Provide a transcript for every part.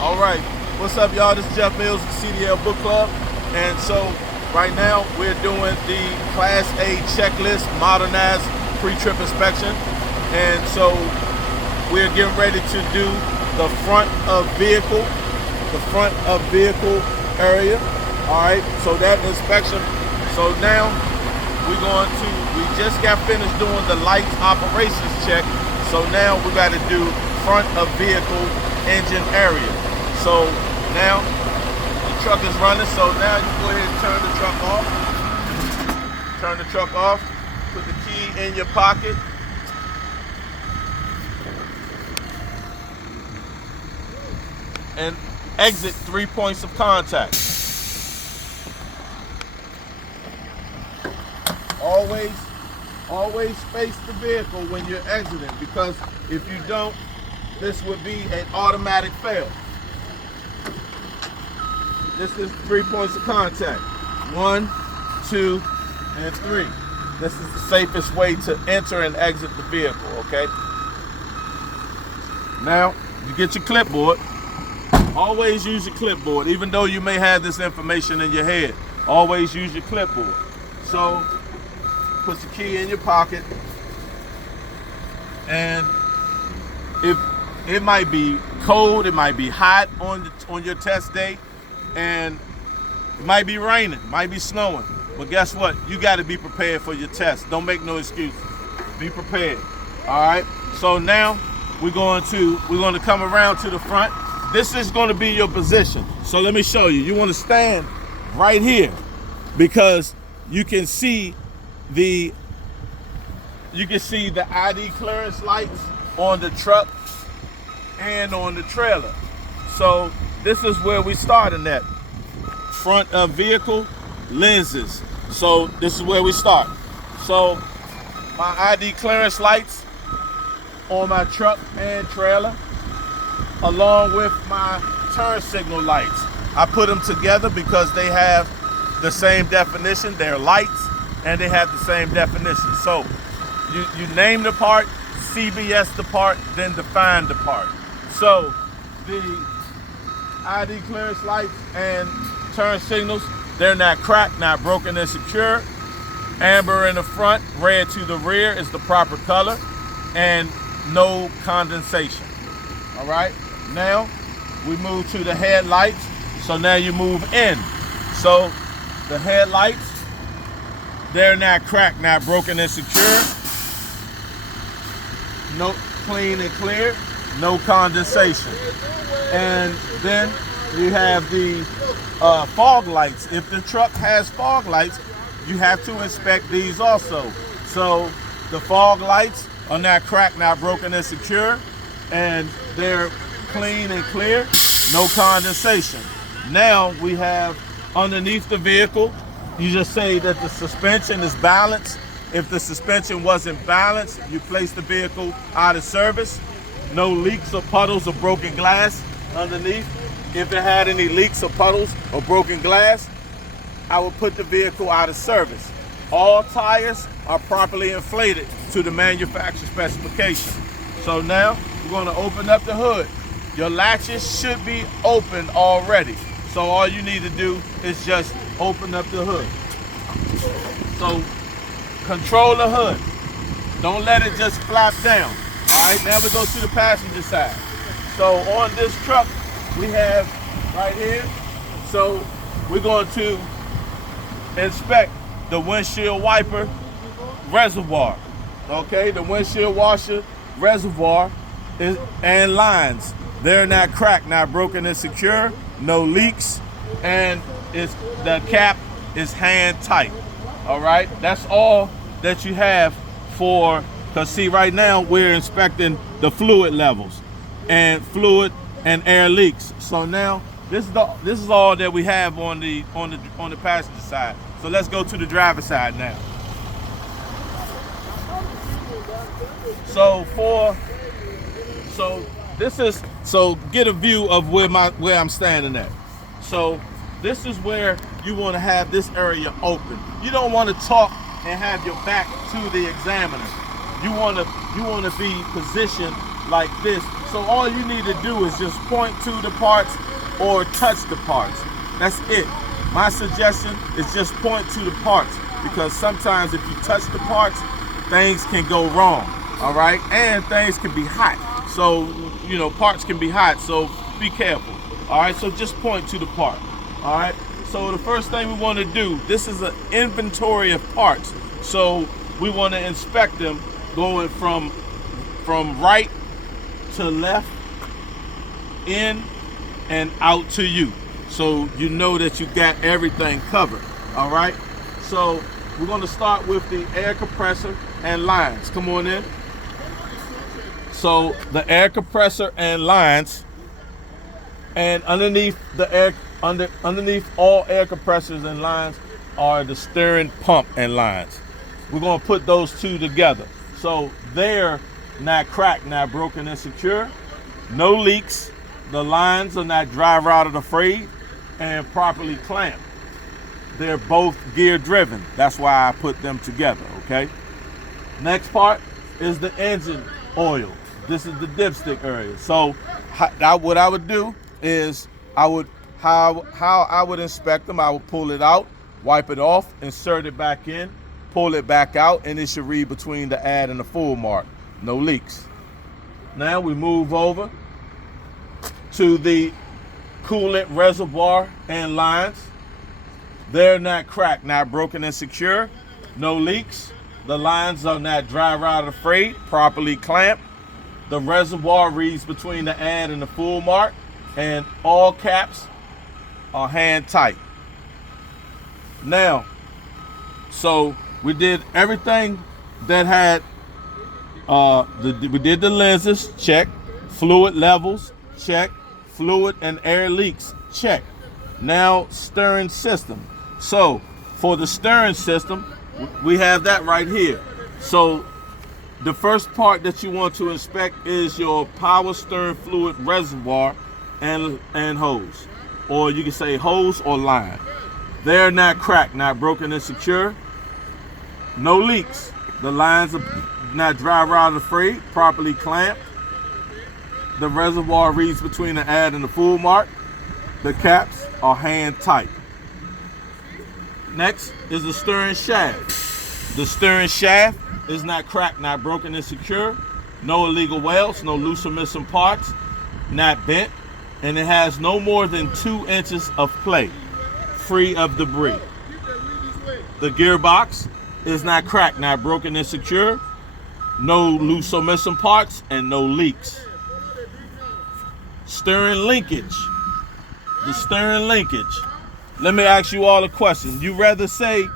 All right, what's up, y'all? This is Jeff Mills with CDL Book Club, and so right now we're doing the Class A checklist, modernized pre-trip inspection, and so we're getting ready to do the front of vehicle area. All right, so that inspection. So now we just got finished doing the lights operations check. So now we got to do front of vehicle engine area. So now the truck is running. So now you go ahead and turn the truck off. Turn the truck off. Put the key in your pocket. And exit 3 points of contact. Always face the vehicle when you're exiting, because if you don't, this would be an automatic fail. This is 3 points of contact. 1, 2, and 3. This is the safest way to enter and exit the vehicle, okay? Now, you get your clipboard. Always use your clipboard, even though you may have this information in your head. Always use your clipboard. So, put the key in your pocket, and if it might be cold, it might be hot on your test day, and it might be raining, might be snowing. But guess what? You got to be prepared for your test. Don't make no excuses. Be prepared. All right. So now we're going to come around to the front. This is going to be your position. So let me show you. You want to stand right here, because you can see the ID clearance lights on the truck and on the trailer. So this is where we starting at. Front of vehicle lenses. So this is where we start. So my ID clearance lights on my truck and trailer, along with my turn signal lights. I put them together because they have the same definition. They're lights and they have the same definition. So you name the part, CBS the part, then define the part. So the ID clearance lights and turn signals, they're not cracked, not broken, and secure. Amber in the front, red to the rear is the proper color, and no condensation. All right, now we move to the headlights. So now you move in. So the headlights, they're not cracked, not broken, and secure. No, clean and clear, no condensation. And then you have the fog lights. If the truck has fog lights, you have to inspect these also. So the fog lights are not cracked, not broken, and secure, and they're clean and clear, no condensation. Now we have underneath the vehicle, you just say that the suspension is balanced. If the suspension wasn't balanced, you place the vehicle out of service. No leaks or puddles or broken glass underneath. If it had any leaks or puddles or broken glass, I would put the vehicle out of service. All tires are properly inflated to the manufacturer specification. So now we're going to open up the hood. Your latches should be open already. So all you need to do is just open up the hood. So control the hood. Don't let it just flap down. All right, now we go to the passenger side. So on this truck, we have right here. So we're going to inspect the windshield wiper reservoir. Okay, the windshield washer reservoir and lines. They're not cracked, not broken, and secure. No leaks, and the cap is hand tight. All right, that's all that you have for. Because see, right now we're inspecting the fluid levels and fluid and air leaks. So now this is all that we have on the passenger side. So let's go to the driver's side now. So get a view of where I'm standing at. So this is where you want to have this area open. You don't want to talk and have your back to the examiner. You want to be positioned like this. So all you need to do is just point to the parts or touch the parts. That's it. My suggestion is just point to the parts, because sometimes if you touch the parts, things can go wrong, all right? And things can be hot. So, you know, parts can be hot, so be careful, all right? So just point to the part, all right? So the first thing we want to do, this is an inventory of parts. So we want to inspect them going from right to left, in and out to you. So you know that you got everything covered, all right? So we're gonna start with the air compressor and lines. Come on in. So the air compressor and lines, and underneath underneath all air compressors and lines are the steering pump and lines. We're gonna put those two together. So they're not cracked, not broken and secure, no leaks, the lines are not dry rotted or frayed, and properly clamped. They're both gear driven. That's why I put them together, okay? Next part is the engine oil. This is the dipstick area. So what I would do is how I would inspect them, I would pull it out, wipe it off, insert it back in, pull it back out, and it should read between the add and the full mark. No leaks. Now we move over to the coolant reservoir and lines. They're not cracked, not broken and secure, no leaks. The lines are not dry rotted or frayed, properly clamped. The reservoir reads between the add and the full mark, and all caps are hand tight. Now, so we did everything that had, we did the lenses, check. Fluid levels, check. Fluid and air leaks, check. Now, steering system. So for the steering system, we have that right here. So the first part that you want to inspect is your power steering fluid reservoir and hose, or you can say hose or line. They're not cracked, not broken and secure, no leaks. The lines are not dry rotted or frayed, properly clamped. The reservoir reads between the add and the full mark. The caps are hand tight. Next is the steering shaft. The steering shaft is not cracked, not broken and secure, no illegal welds, no loose or missing parts, not bent, and it has no more than 2 inches of play, free of debris. The gearbox is not cracked, not broken and secure, no loose or missing parts, and no leaks. Steering linkage. The steering linkage. Let me ask you all a question. You rather say,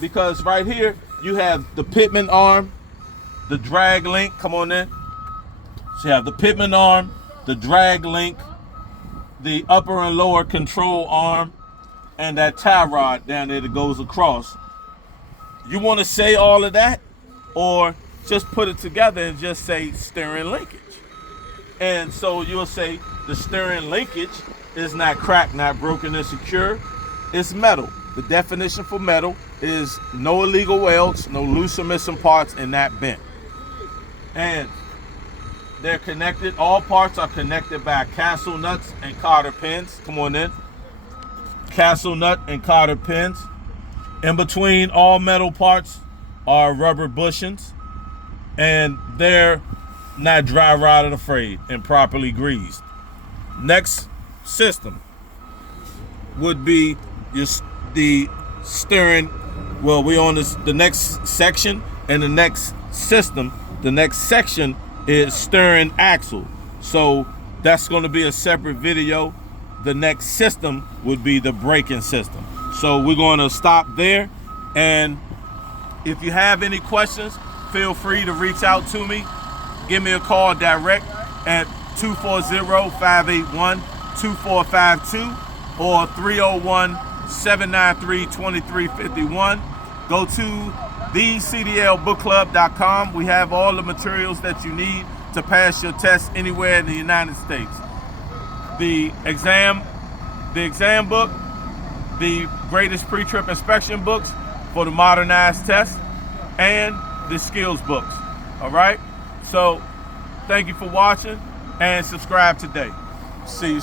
because right here you have the pitman arm, the drag link, come on in. So you have the pitman arm, the drag link, the upper and lower control arm, and that tie rod down there that goes across. You want to say all of that, or just put it together and just say steering linkage? And so you'll say the steering linkage is not cracked, not broken and secure. It's metal. The definition for metal is no illegal welds, no loose or missing parts, and not bent. And they're connected. All parts are connected by castle nuts and cotter pins. Come on in. Castle nut and cotter pins. In between all metal parts are rubber bushings, and they're not dry rotted or frayed and properly greased. Next system would be the steering. Well, we're on the next section, and the next system, the next section is steering axle. So that's going to be a separate video. The next system would be the braking system. So we're going to stop there, and if you have any questions, feel free to reach out to me. Give me a call direct at 240-581-2452 or 301-793-2351. Go to thecdlbookclub.com. We have all the materials that you need to pass your test anywhere in the United States. The exam book, the greatest pre-trip inspection books for the modernized test, and the skills books. All right? So thank you for watching and subscribe today. See you soon.